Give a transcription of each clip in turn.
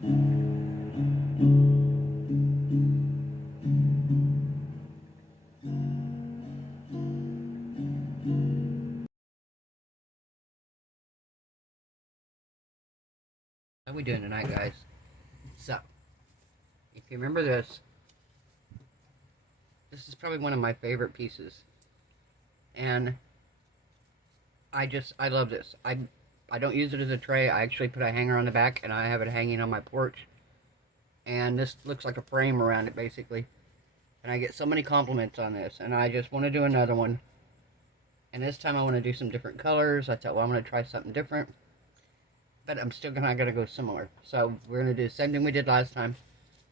How we doing tonight, guys? So, if you remember this, this is probably one of my favorite pieces, and I love this. I don't use it as a tray. I actually put a hanger on the back, and I have it hanging on my porch. And this looks like a frame around it, basically. And I get so many compliments on this, and I just want to do another one. And this time I want to do some different colors. I thought, well, I'm going to try something different, but I'm still not going to go similar. So we're going to do the same thing we did last time.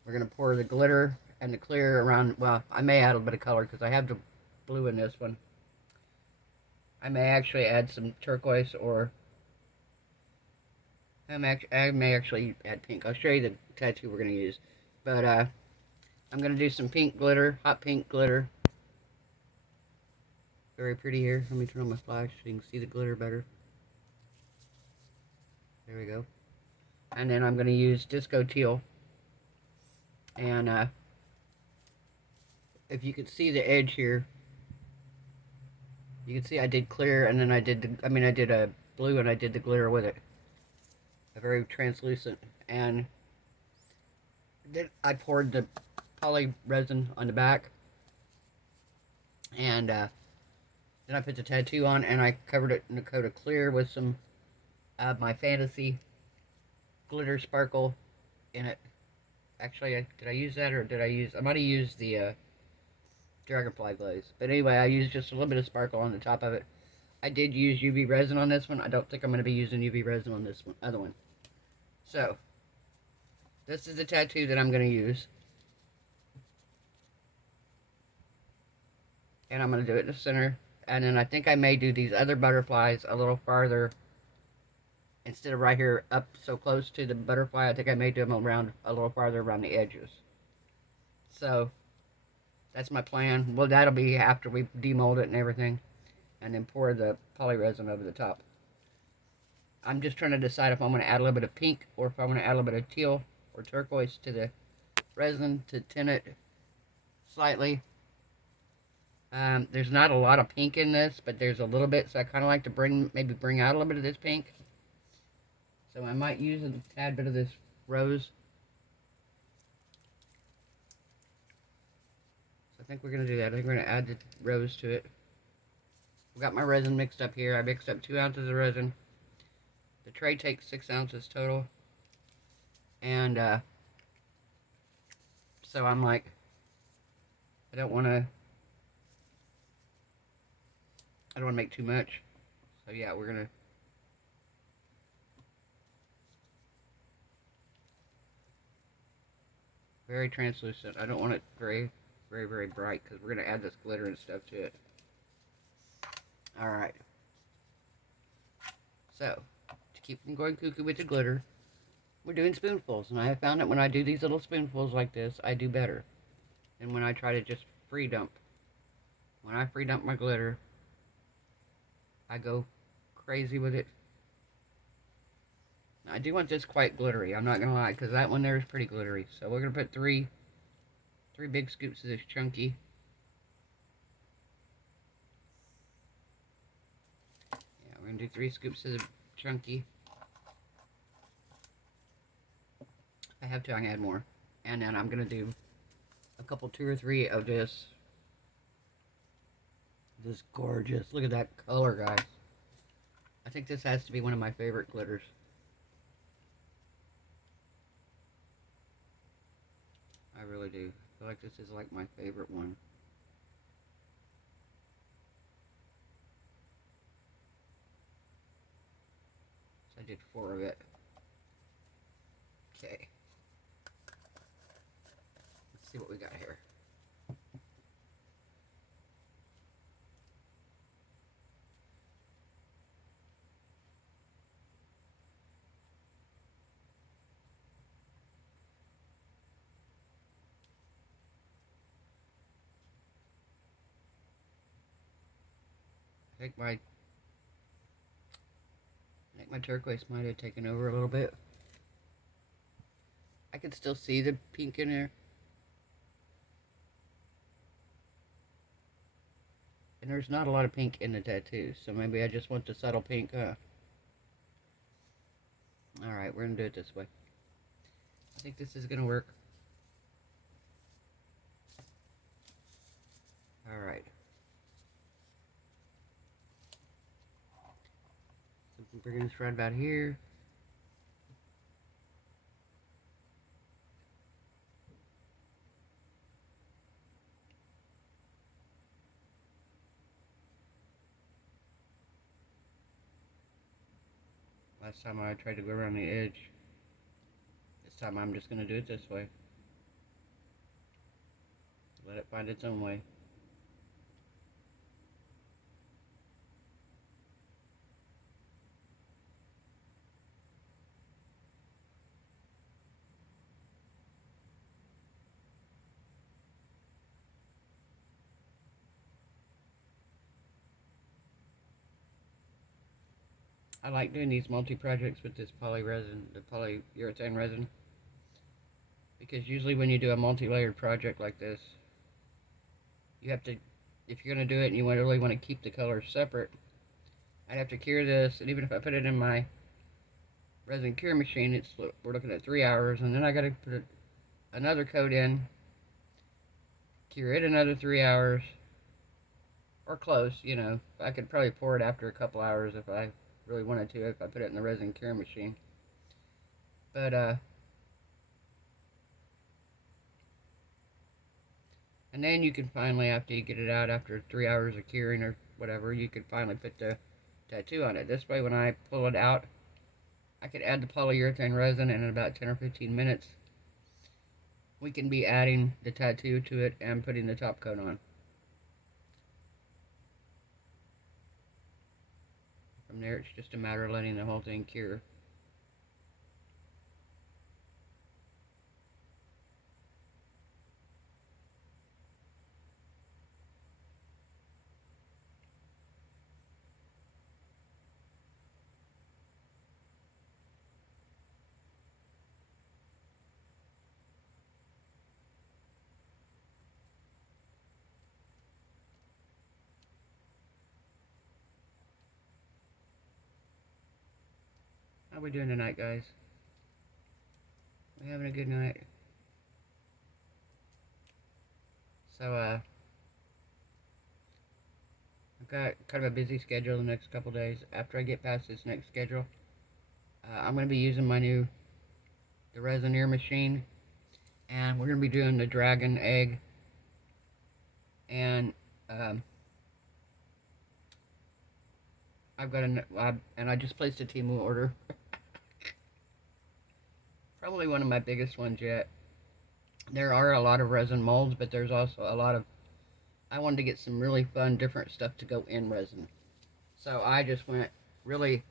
We're going to pour the glitter and the clear around. Well, I may add a bit of color because I have the blue in this one. I may actually add some turquoise, or I may actually add pink. I'll show you the tattoo we're going to use. But I'm going to do some pink glitter, hot pink glitter. Very pretty here. Let me turn on my flash so you can see the glitter better. There we go. And then I'm going to use disco teal. And if you can see the edge here, you can see I did clear, and then I did a blue, and I did the glitter with it. A very translucent. And then I poured the poly resin on the back. And then I put the tattoo on, and I covered it in a coat of clear with some my fantasy glitter sparkle in it. Actually, did I use that, or did I use... I might have used the dragonfly glaze. But anyway, I used just a little bit of sparkle on the top of it. I did use UV resin on this one. I don't think I'm going to be using UV resin on this one, other one. So, this is the tattoo that I'm going to use. And I'm going to do it in the center. And then I think I may do these other butterflies a little farther. Instead of right here up so close to the butterfly, I think I may do them around a little farther around the edges. So, that's my plan. Well, that'll be after we demold it and everything. And then pour the poly resin over the top. I'm just trying to decide if I'm going to add a little bit of pink, or if I want to add a little bit of teal or turquoise to the resin to tint it slightly. There's not a lot of pink in this, but there's a little bit, so I kind of like to maybe bring out a little bit of this pink. So I might use a tad bit of this rose. So I think we're going to do that. I think we're going to add the rose to it. I've got my resin mixed up here. I mixed up 2 ounces of resin. The tray takes 6 ounces total. And so I'm like, I don't want to make too much. So yeah, we're going to... Very translucent. I don't want it very, very, very bright, because we're going to add this glitter and stuff to it. Alright. So, to keep from going cuckoo with the glitter, we're doing spoonfuls. And I have found that when I do these little spoonfuls like this, I do better than when I try to just free dump. When I free dump my glitter, I go crazy with it. I do want this quite glittery, I'm not going to lie, because that one there is pretty glittery. So we're going to put three big scoops of this chunky. Yeah, we're going to do 3 scoops of the chunky. If I have to, I can add more. And then I'm going to do a couple, 2 or 3 of this. This gorgeous, look at that color, guys. I think this has to be one of my favorite glitters. I really do. I feel like this is like my favorite one. So I did 4 of it. Okay. Let's see what we got here. I think my turquoise might have taken over a little bit. I can still see the pink in there. And there's not a lot of pink in the tattoo, so maybe I just want the subtle pink, huh? Alright, we're gonna do it this way. I think this is gonna work. Alright. So we're gonna start about here. Last time I tried to go around the edge. This time I'm just going to do it this way. Let it find its own way. I like doing these multi-projects with this poly resin, the polyurethane resin. Because usually when you do a multi-layered project like this, you have to, if you're going to do it and you really want to keep the colors separate, I'd have to cure this, and even if I put it in my resin cure machine, we're looking at 3 hours, and then I got to put another coat in, cure it another 3 hours, or close, you know. I could probably pour it after a couple hours if I really wanted to, if I put it in the resin cure machine. But and then you can finally, after you get it out after 3 hours of curing or whatever, you can finally put the tattoo on it. This way, when I pull it out, I could add the polyurethane resin, and in about 10 or 15 minutes we can be adding the tattoo to it and putting the top coat on. From there, it's just a matter of letting the whole thing cure. How we doing tonight, guys? We having a good night? So, I've got kind of a busy schedule the next couple days. After I get past this next schedule, I'm going to be using the Resiner machine, and we're going to be doing the dragon egg, and I just placed a Temu order. Probably one of my biggest ones yet. There are a lot of resin molds, but there's also a lot of, I wanted to get some really fun, different stuff to go in resin. So I just went really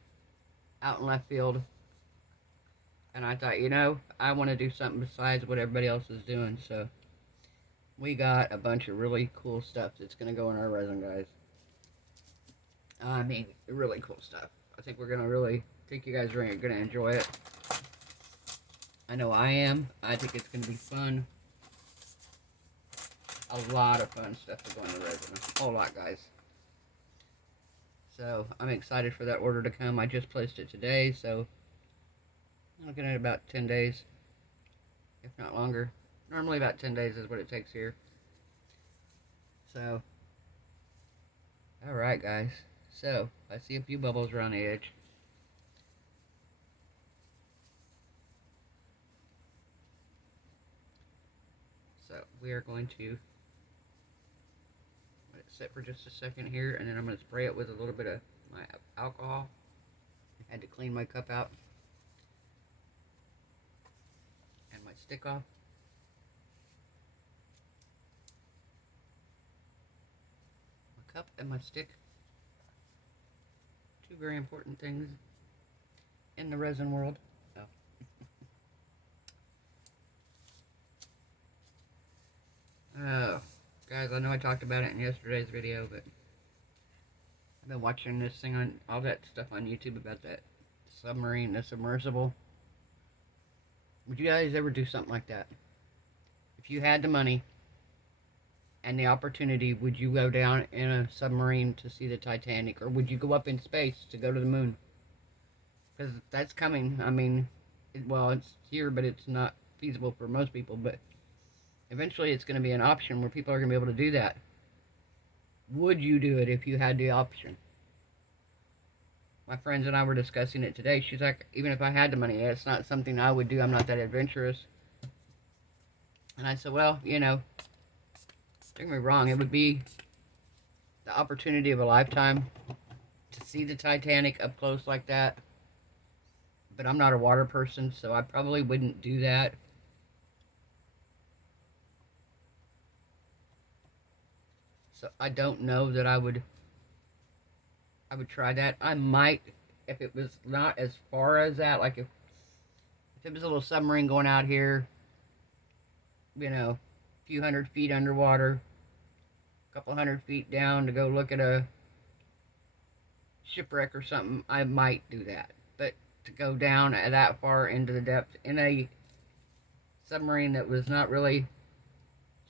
out in left field, and I thought, you know, I want to do something besides what everybody else is doing. So we got a bunch of really cool stuff that's going to go in our resin, guys. I mean, really cool stuff. I think we're going to really, think you guys are going to enjoy it. I know I am. I think it's going to be fun. A lot of fun stuff to go in the resin. A whole lot, guys. So, I'm excited for that order to come. I just placed it today, so I'm looking at about 10 days, if not longer. Normally about 10 days is what it takes here. So, alright, guys. So, I see a few bubbles around the edge. So, we are going to let it sit for just a second here, and then I'm going to spray it with a little bit of my alcohol. I had to clean my cup out and my stick off. My cup and my stick. Two very important things in the resin world. Oh. Oh, guys, I know I talked about it in yesterday's video, but I've been watching this thing on all that stuff on YouTube about that submarine, the submersible. Would you guys ever do something like that? If you had the money and the opportunity, would you go down in a submarine to see the Titanic, or would you go up in space to go to the moon? Because that's coming. I mean, well, it's here, but it's not feasible for most people. But eventually, it's going to be an option where people are going to be able to do that. Would you do it if you had the option? My friends and I were discussing it today. She's like, even if I had the money, it's not something I would do. I'm not that adventurous. And I said, well, don't get me wrong, it would be the opportunity of a lifetime to see the Titanic up close like that. But I'm not a water person, so I probably wouldn't do that. So I don't know that I would try that. I might, if it was not as far as that, like if it was a little submarine going out here, a few 100 feet underwater, a couple 100 feet down to go look at a shipwreck or something, I might do that. But to go down that far into the depth in a submarine that was not really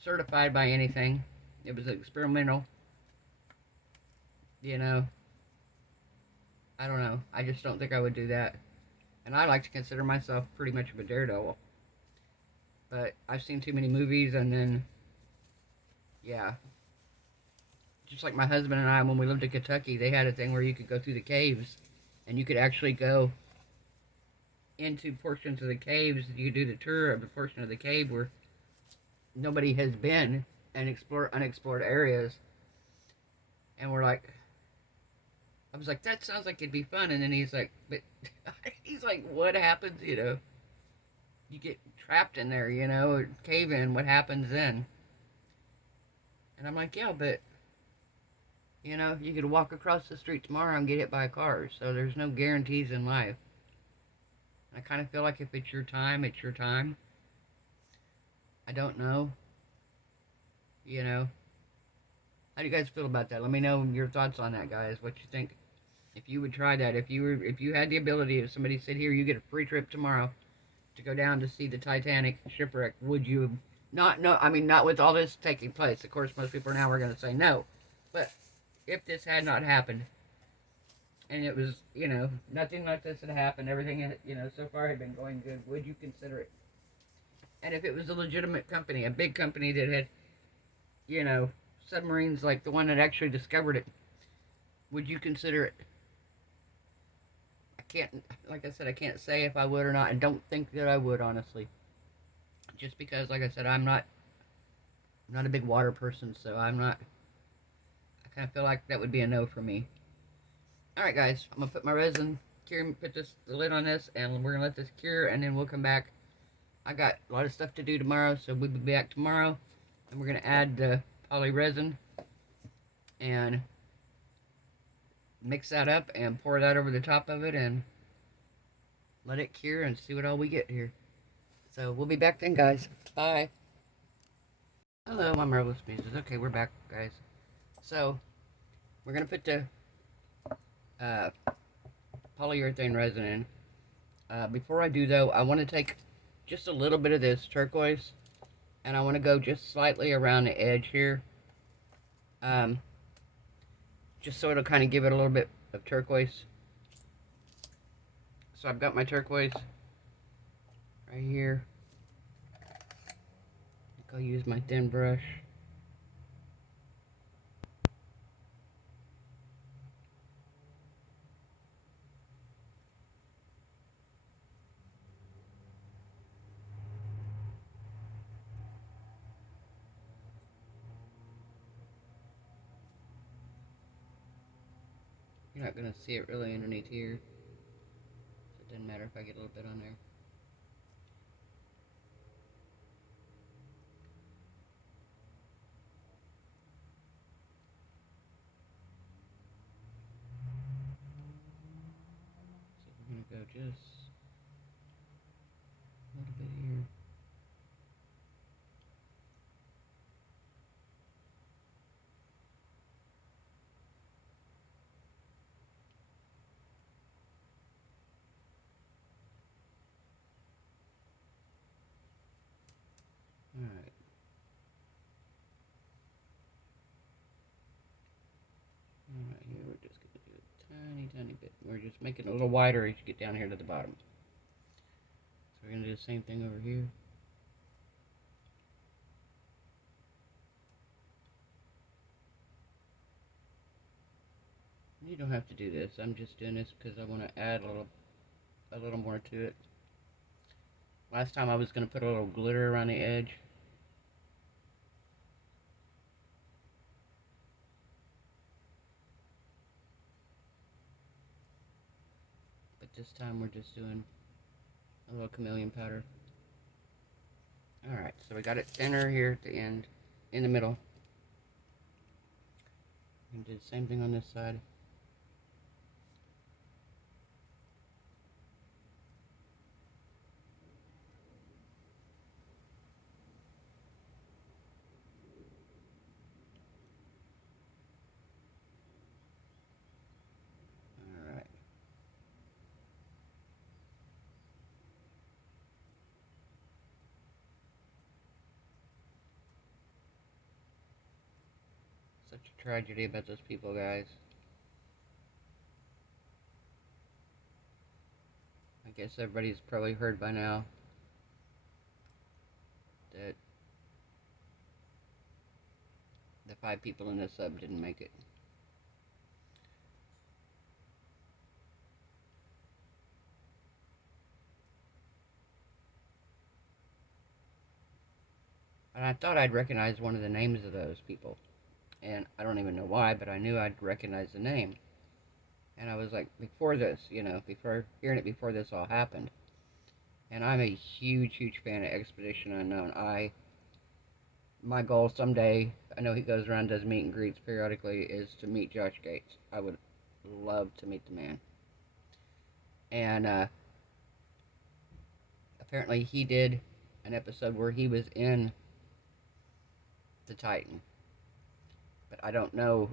certified by anything, it was experimental, I don't know. I just don't think I would do that. And I like to consider myself pretty much of a daredevil. But I've seen too many movies, and then, yeah. Just like my husband and I, when we lived in Kentucky, they had a thing where you could go through the caves, and you could actually go into portions of the caves. You could do the tour of the portion of the cave where nobody has been, and explore unexplored areas. And I was like, that sounds like it'd be fun. And then he's like, but he's like, what happens, You get trapped in there, or cave in. What happens then? And I'm like, yeah, but, you could walk across the street tomorrow and get hit by a car. So there's no guarantees in life. I kind of feel like if it's your time, it's your time. I don't know. How do you guys feel about that? Let me know your thoughts on that, guys. What you think? If you would try that, if you had the ability, if somebody said, here, you get a free trip tomorrow to go down to see the Titanic shipwreck, would you? Not, no, I mean, not with all this taking place. Of course, most people now are going to say no. But if this had not happened, and it was, nothing like this had happened, everything, so far had been going good, would you consider it? And if it was a legitimate company, a big company that had, submarines like the one that actually discovered it, would you consider it? I can't, like I said, I can't say if I would or not. I don't think that I would, honestly. Just because, like I said, I'm not a big water person, so I kind of feel like that would be a no for me. Alright, guys, I'm going to put my resin, put the lid on this, and we're going to let this cure, and then we'll come back. I got a lot of stuff to do tomorrow, so we'll be back tomorrow, and we're going to add the poly resin, and mix that up, and pour that over the top of it, and let it cure, and see what all we get here. So, we'll be back then, guys. Bye. Hello, my Marvelous Muses. Okay, we're back, guys. So, we're going to put the polyurethane resin in. Before I do, though, I want to take just a little bit of this turquoise, and I want to go just slightly around the edge here. Just so it'll kind of give it a little bit of turquoise. So I've got my turquoise right here. I'll use my thin brush. You're not going to see it really underneath here. So it doesn't matter if I get a little bit on there. So we're going to go just a little bit here. tiny bit. We're just making it a little wider as you get down here to the bottom. So we're going to do the same thing over here. You don't have to do this. I'm just doing this because I want to add a little more to it. Last time I was going to put a little glitter around the edge. But this time we're just doing a little chameleon powder. Alright, so we got it thinner here at the end, in the middle. And do the same thing on this side. Alright. Such a tragedy about those people, guys. I guess everybody's probably heard by now that the 5 people in the sub didn't make it. And I thought I'd recognize one of the names of those people. And I don't even know why, but I knew I'd recognize the name. And I was like, before this, you know, before hearing it before this all happened. And I'm a huge, huge fan of Expedition Unknown. My goal someday, I know he goes around and does meet and greets periodically, is to meet Josh Gates. I would love to meet the man. And apparently he did an episode where he was in the Titan. But I don't know.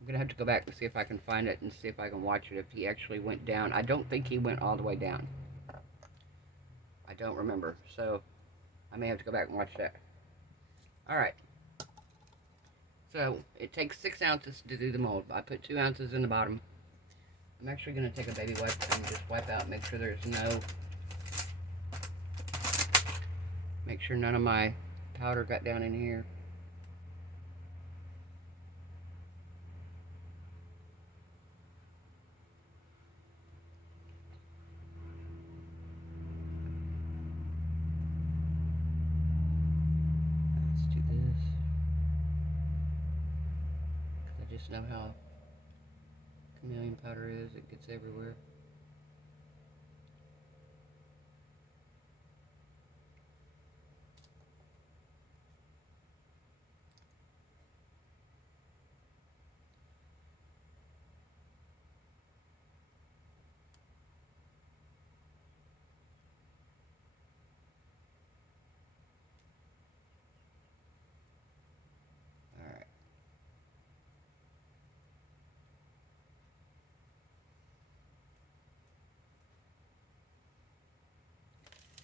I'm going to have to go back and see if I can find it and see if I can watch it if he actually went down. I don't think he went all the way down. I don't remember. So I may have to go back and watch that. Alright. So it takes 6 ounces to do the mold. I put 2 ounces in the bottom. I'm actually going to take a baby wipe and just wipe out, make sure there's make sure none of my powder got down in here. Let's do this. I just know how chameleon powder is. It gets everywhere.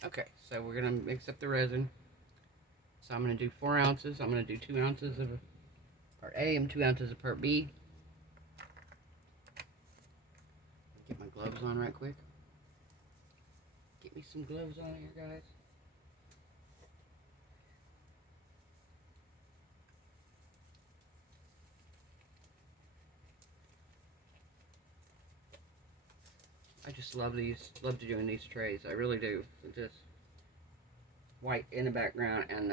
Okay, so we're going to mix up the resin. So I'm going to do 4 ounces. I'm going to do 2 ounces of part A and 2 ounces of part B. Get my gloves on right quick. Get me some gloves on here, guys. I just love doing these trays. I really do. Just white in the background and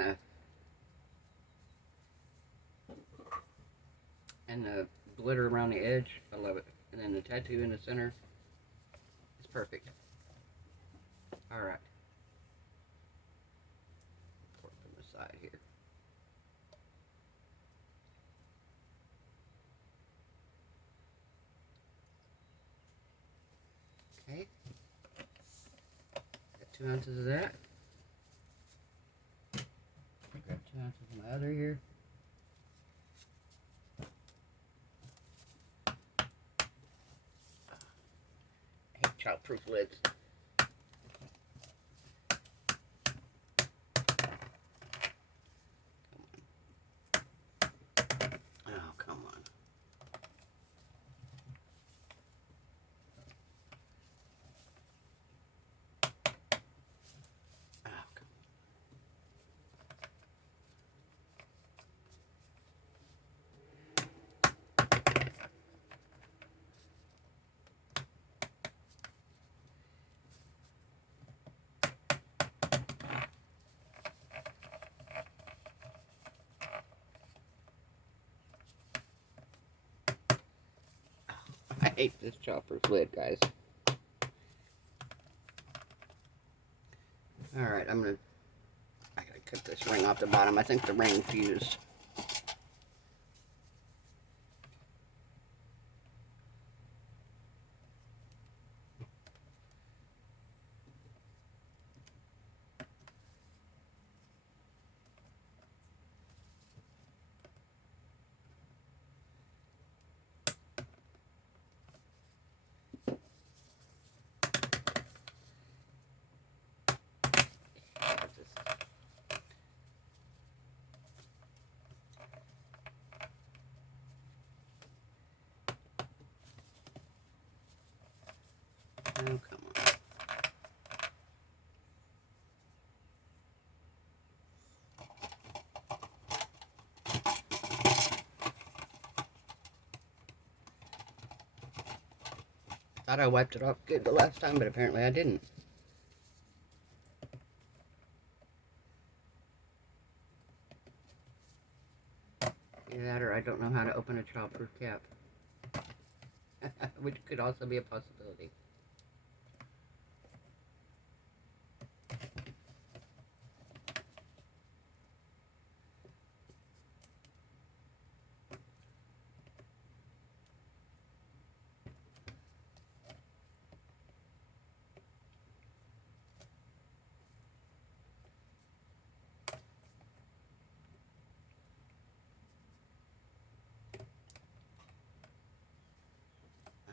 the glitter around the edge. I love it. And then the tattoo in the center. It's perfect. Alright. Pour it from the side here. Okay. Got 2 ounces of that. Grab 2 ounces of my other here. I hate child-proof lids. Oh, come on. hate this childproof lid, guys. Alright, I gotta cut this ring off the bottom. I think the ring fused. Oh, come on. Thought I wiped it off good the last time, but apparently I didn't. Either that or I don't know how to open a childproof cap. Which could also be a possibility.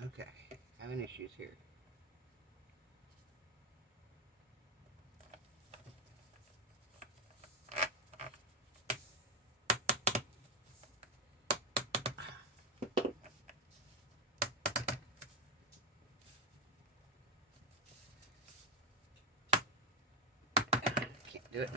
Okay, having issues here. Can't do it.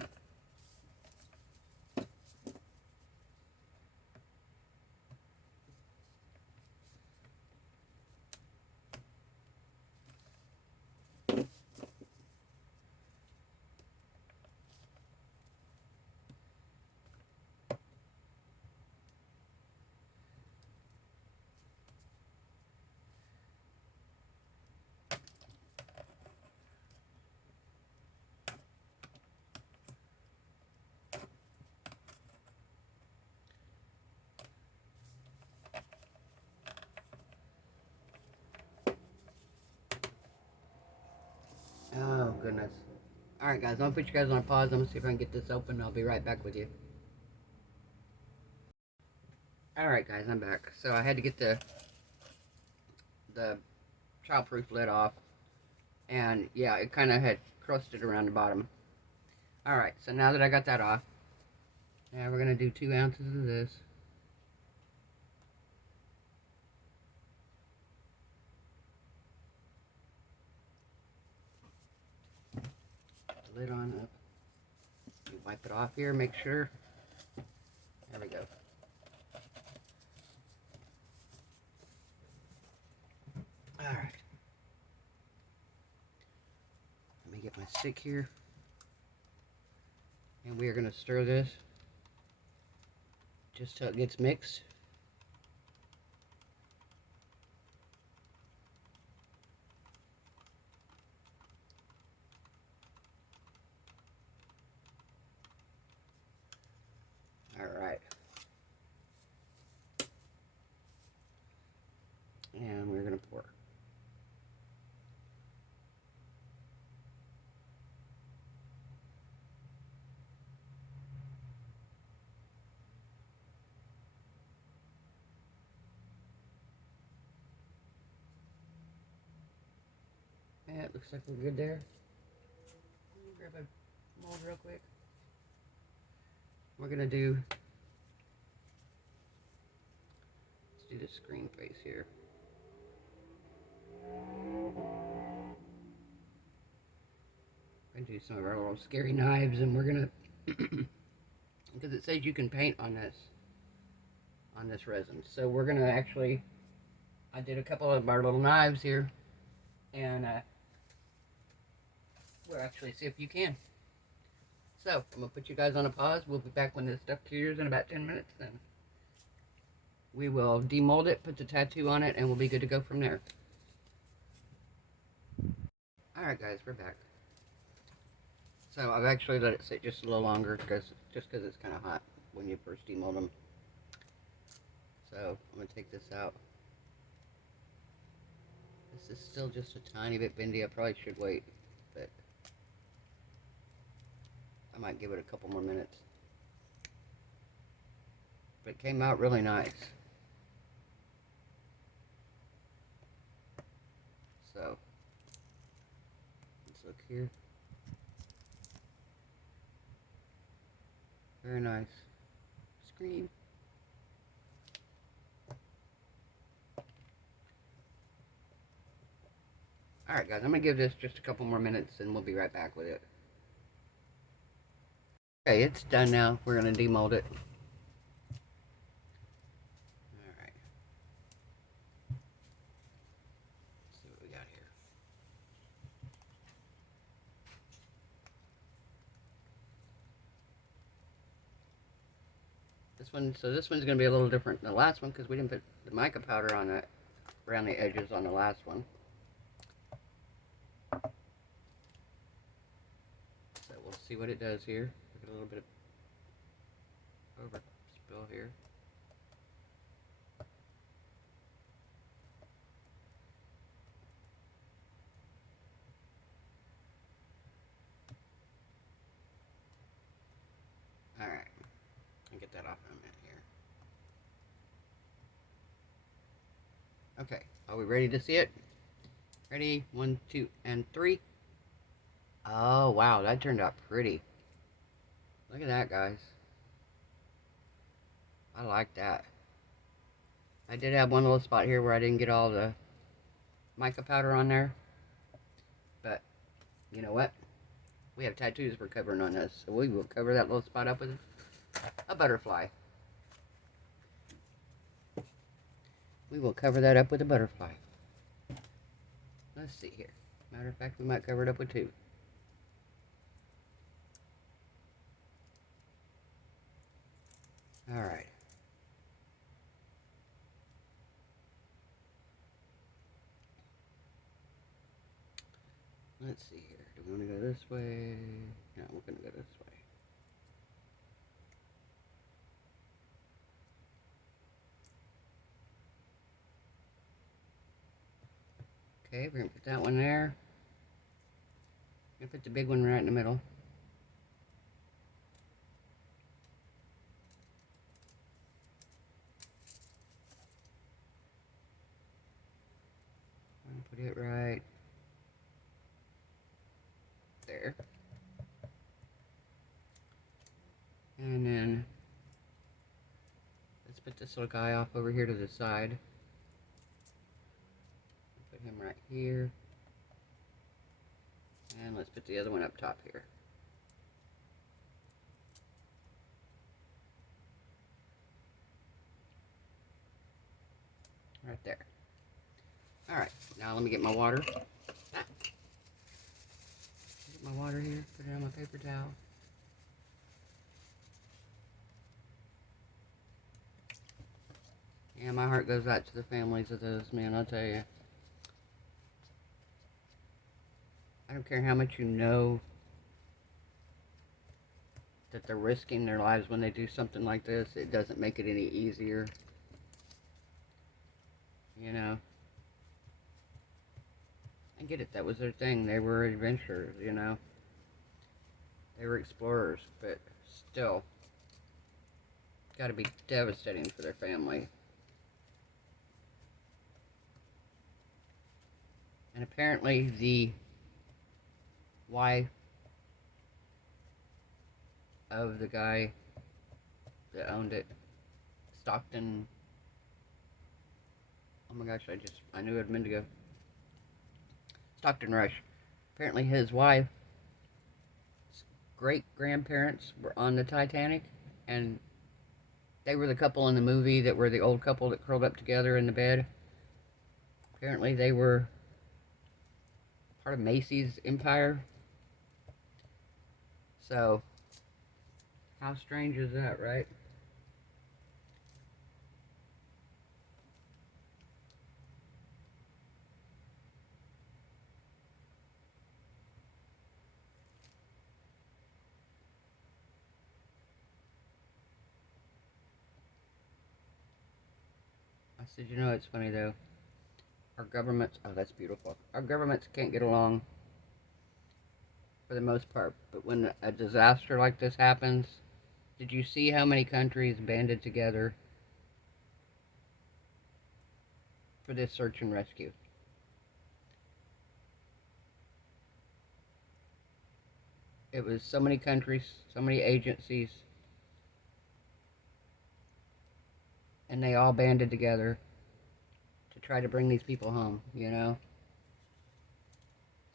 Oh, goodness. Alright, guys, I'm going to put you guys on a pause. I'm going to see if I can get this open. I'll be right back with you. Alright, guys, I'm back. So I had to get the childproof lid off. And, yeah, it kind of had crusted around the bottom. Alright, so now that I got that off, now we're going to do 2 ounces of this. The lid on up. You wipe it off here, make sure. There we go. Alright. Let me get my stick here. And we are going to stir this just till it gets mixed. Alright. And we're going to pour. Yeah, it looks like we're good there. Let me grab a mold real quick. We're going to do, let's do the screen face here. We're going to do some of our little scary knives, and we're going to, because it says you can paint on this resin. So we're going to actually, I did a couple of our little knives here, and we'll actually see if you can. So, I'm going to put you guys on a pause. We'll be back when this stuff clears in about 10 minutes then. we will demold it, put the tattoo on it, and we'll be good to go from there. Alright guys, we're back. So I've actually let it sit just a little longer because it's kind of hot when you first demold them. So I'm going to take this out. This is still just a tiny bit bendy. I probably should wait, but I might give it a couple more minutes. But it came out really nice. So let's look here. Very nice. Scream. Alright guys, I'm going to give this just a couple more minutes and we'll be right back with it. Okay, it's done now. We're going to demold it. Alright. Let's see what we got here. This one's going to be a little different than the last one because we didn't put the mica powder on that around the edges on the last one. So we'll see what it does here. Look at a little bit of overspill here. Alright. I'll get that off in a minute here. Okay, are we ready to see it? Ready? 1, 2, and 3. Oh, wow, that turned out pretty. Look at that, guys. I like that. I did have one little spot here where I didn't get all the mica powder on there. But, you know what? We have tattoos we're covering on this. So we will cover that little spot up with a butterfly. We will cover that up with a butterfly. Let's see here. Matter of fact, we might cover it up with 2. Alright. Let's see here. Do we want to go this way? No, we're going to go this way. Okay, we're going to put that one there. I'm going to put the big one right in the middle. I'm going to put it right there. And then let's put this little guy off over here to the side. Put him right here. And let's put the other one up top here. Right there. Alright, now let me get my water. Get my water here, put it on my paper towel. Yeah, my heart goes out to the families of those men, I'll tell you. I don't care how much you know that they're risking their lives when they do something like this. It doesn't make it any easier. You know. I get it, that was their thing. They were adventurers, you know. They were explorers, but still. It's got to be devastating for their family. And apparently the wife of the guy that owned it, Stockton, oh my gosh, I knew it a minute ago. Stockton Rush. Apparently his wife's great-grandparents were on the Titanic, and they were the couple in the movie that were the old couple that curled up together in the bed. Apparently they were part of Macy's empire. So, how strange is that, right? I said, you know, it's funny though. Our governments, oh, that's beautiful. Our governments can't get along for the most part, but when a disaster like this happens, did you see how many countries banded together for this search and rescue? It was so many countries, so many agencies, and they all banded together to try to bring these people home, you know?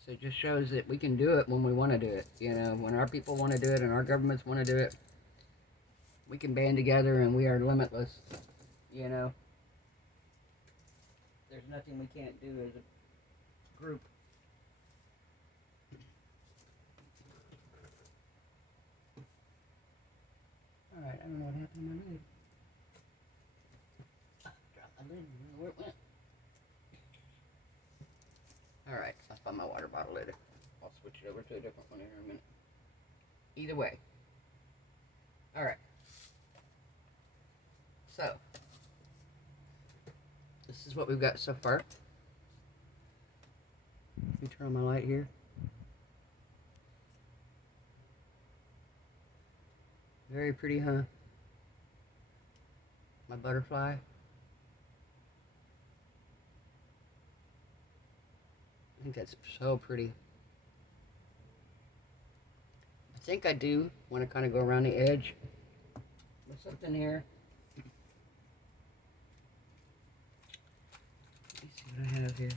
So it just shows that we can do it when we want to do it, you know? When our people want to do it and our governments want to do it, we can band together and we are limitless, you know? There's nothing we can't do as a group. Alright, I don't know what happened to my lid. Dropped my lid, I don't know where it went. Alright, so I found my water bottle lid. I'll switch it over to a different one here in a minute. Either way. Alright. So, this is what we've got so far. Let me turn on my light here. Very pretty, huh? My butterfly. I think that's so pretty. I think I do want to kind of go around the edge with something here. Let me see what I have here.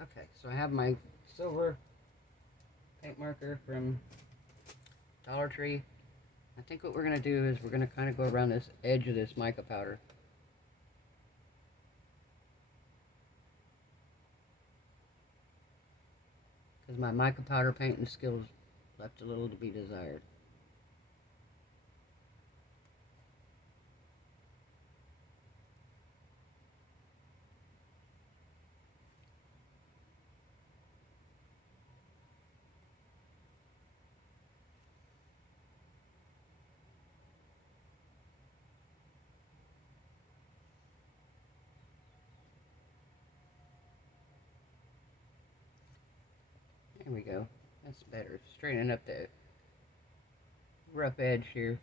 Okay, so I have my silver paint marker from Dollar Tree. I think what we're going to do is we're going to kind of go around this edge of this mica powder. Because my mica powder painting skills left a little to be desired. There we go. That's better. Straightening up the rough edge here.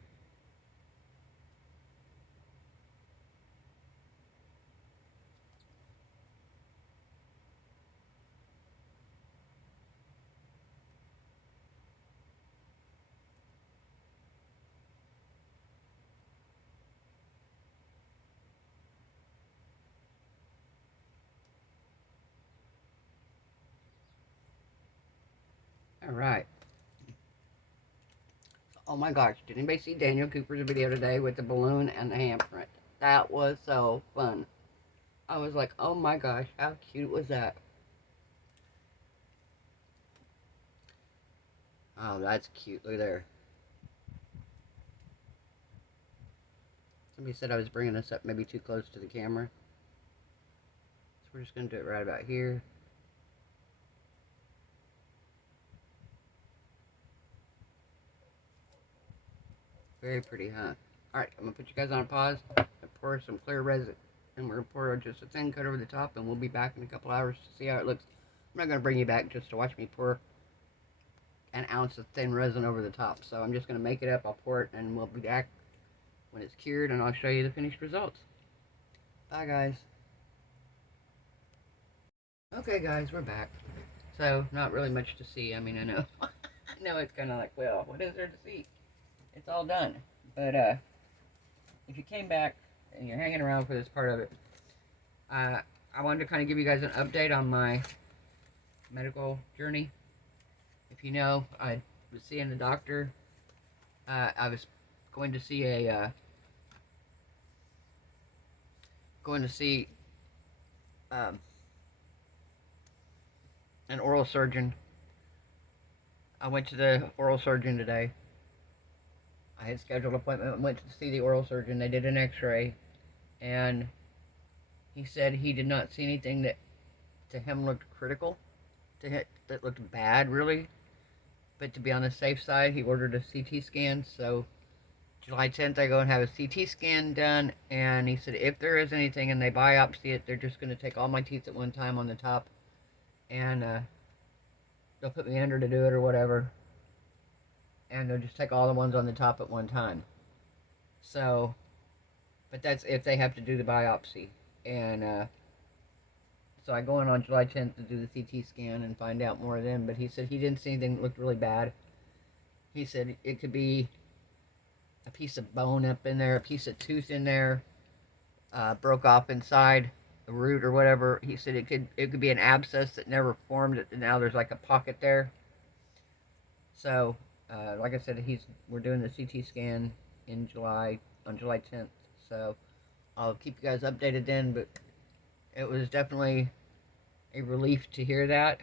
Alright. Oh my gosh, did anybody see Daniel Cooper's video today with the balloon and the handprint? That was so fun. I was like, oh my gosh, how cute was that? Oh, that's cute. Look there. Somebody said I was bringing this up maybe too close to the camera. So we're just going to do it right about here. Very pretty, huh? Alright, I'm going to put you guys on a pause and pour some clear resin. And we're going to pour just a thin coat over the top, and we'll be back in a couple hours to see how it looks. I'm not going to bring you back just to watch me pour an ounce of thin resin over the top. So I'm just going to make it up, I'll pour it, and we'll be back when it's cured, and I'll show you the finished results. Bye, guys. Okay, guys, we're back. So, not really much to see. I mean, I know. I know it's kind of like, well, what is there to see? It's all done. But, if you came back and you're hanging around for this part of it, I wanted to kind of give you guys an update on my medical journey. If you know, I was seeing the doctor. I was going to see an oral surgeon. I went to the oral surgeon today. I had scheduled an appointment and went to see the oral surgeon. They did an x-ray, and he said he did not see anything that to him looked critical. that looked bad, really. But to be on the safe side, he ordered a CT scan. So July 10th, I go and have a CT scan done. And he said if there is anything and they biopsy it, they're just going to take all my teeth at one time on the top. And they'll put me under to do it or whatever. And they'll just take all the ones on the top at one time. So, but that's if they have to do the biopsy. And so I go in on July 10th to do the CT scan and find out more then. But he said he didn't see anything that looked really bad. He said it could be a piece of bone up in there, a piece of tooth in there, broke off inside the root or whatever. He said it could be an abscess that never formed, and now there's like a pocket there. So, like I said, we're doing the CT scan in July on July 10th. So I'll keep you guys updated then. But it was definitely a relief to hear that.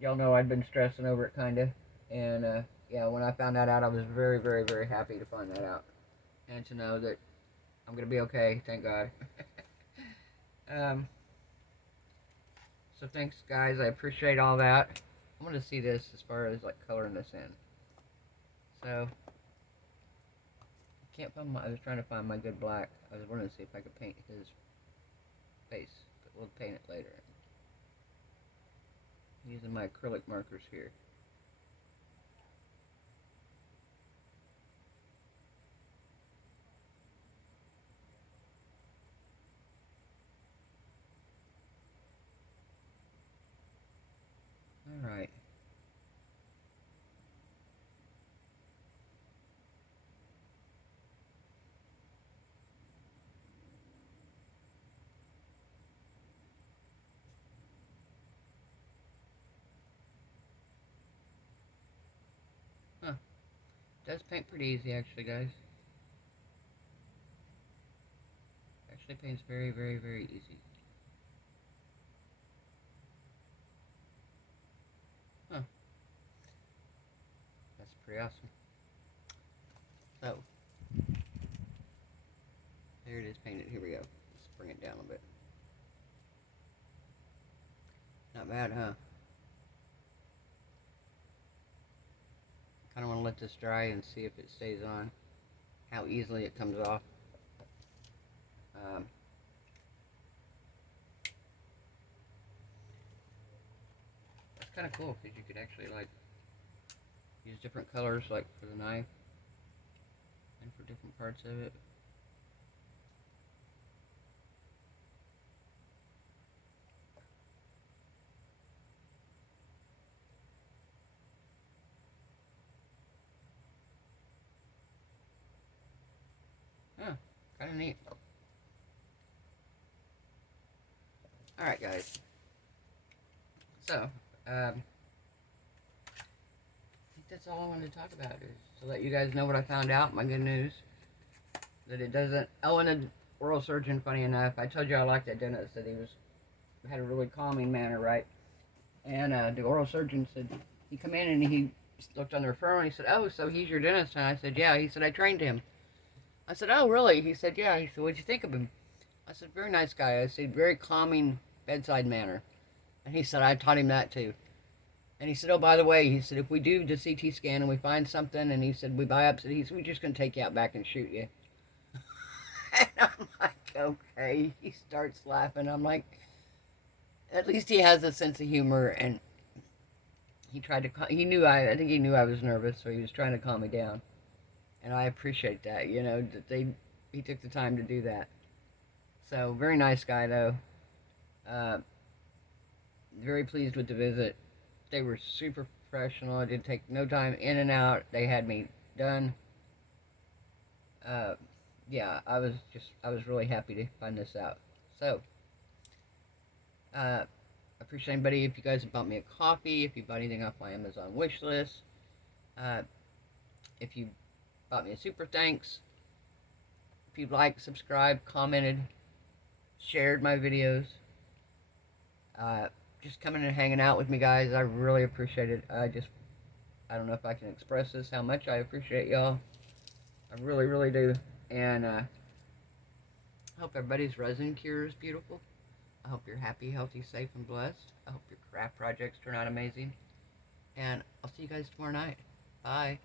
Y'all know I'd been stressing over it kind of, and yeah, when I found that out, I was very, very, very happy to find that out, and to know that I'm gonna be okay. Thank God. So thanks, guys. I appreciate all that. I'm gonna see this as far as like coloring this in. So I can't find I was trying to find my good black. I was wanting to see if I could paint his face, but we'll paint it later. I'm using my acrylic markers here. Alright. Huh. Does paint pretty easy actually, guys. Actually paints very, very, very easy. Huh. That's pretty awesome. So, there it is painted. Here we go. Let's bring it down a bit. Not bad, huh? Kind of want to let this dry and see if it stays on. How easily it comes off. That's kind of cool because you could actually like use different colors like for the knife and for different parts of it. Huh, kind of neat. Alright, guys. So, I think that's all I wanted to talk about, is to let you guys know what I found out, my good news. That it doesn't... Oh, and the oral surgeon, funny enough, I told you I liked that dentist, that he had a really calming manner, right? And the oral surgeon said, he come in and he looked on the referral and he said, oh, so he's your dentist? And I said, yeah. He said, I trained him. I said, oh, really? He said, yeah. He said, what'd you think of him? I said, very nice guy. I said, very calming bedside manner. And he said, I taught him that too. And he said, oh, by the way, he said, if we do the CT scan and we find something, and he said, we biopsy, he said, we're just going to take you out back and shoot you. And I'm like, okay. He starts laughing. I'm like, at least he has a sense of humor, and he tried to, I think he knew I was nervous, so he was trying to calm me down. And I appreciate that, you know, that he took the time to do that. So, very nice guy, though. Very pleased with the visit. They were super professional. It did take no time in and out. They had me done. Yeah, I was really happy to find this out. So, I appreciate anybody. If you guys have bought me a coffee, if you bought anything off my Amazon wish list, if you bought me a super thanks, if you liked, subscribed, commented, shared my videos, just coming and hanging out with me, guys, I really appreciate it. I don't know if I can express this, how much I appreciate y'all. I really, really do. And I hope everybody's resin cure is beautiful. I hope you're happy, healthy, safe, and blessed. I hope your craft projects turn out amazing. And I'll see you guys tomorrow night. Bye.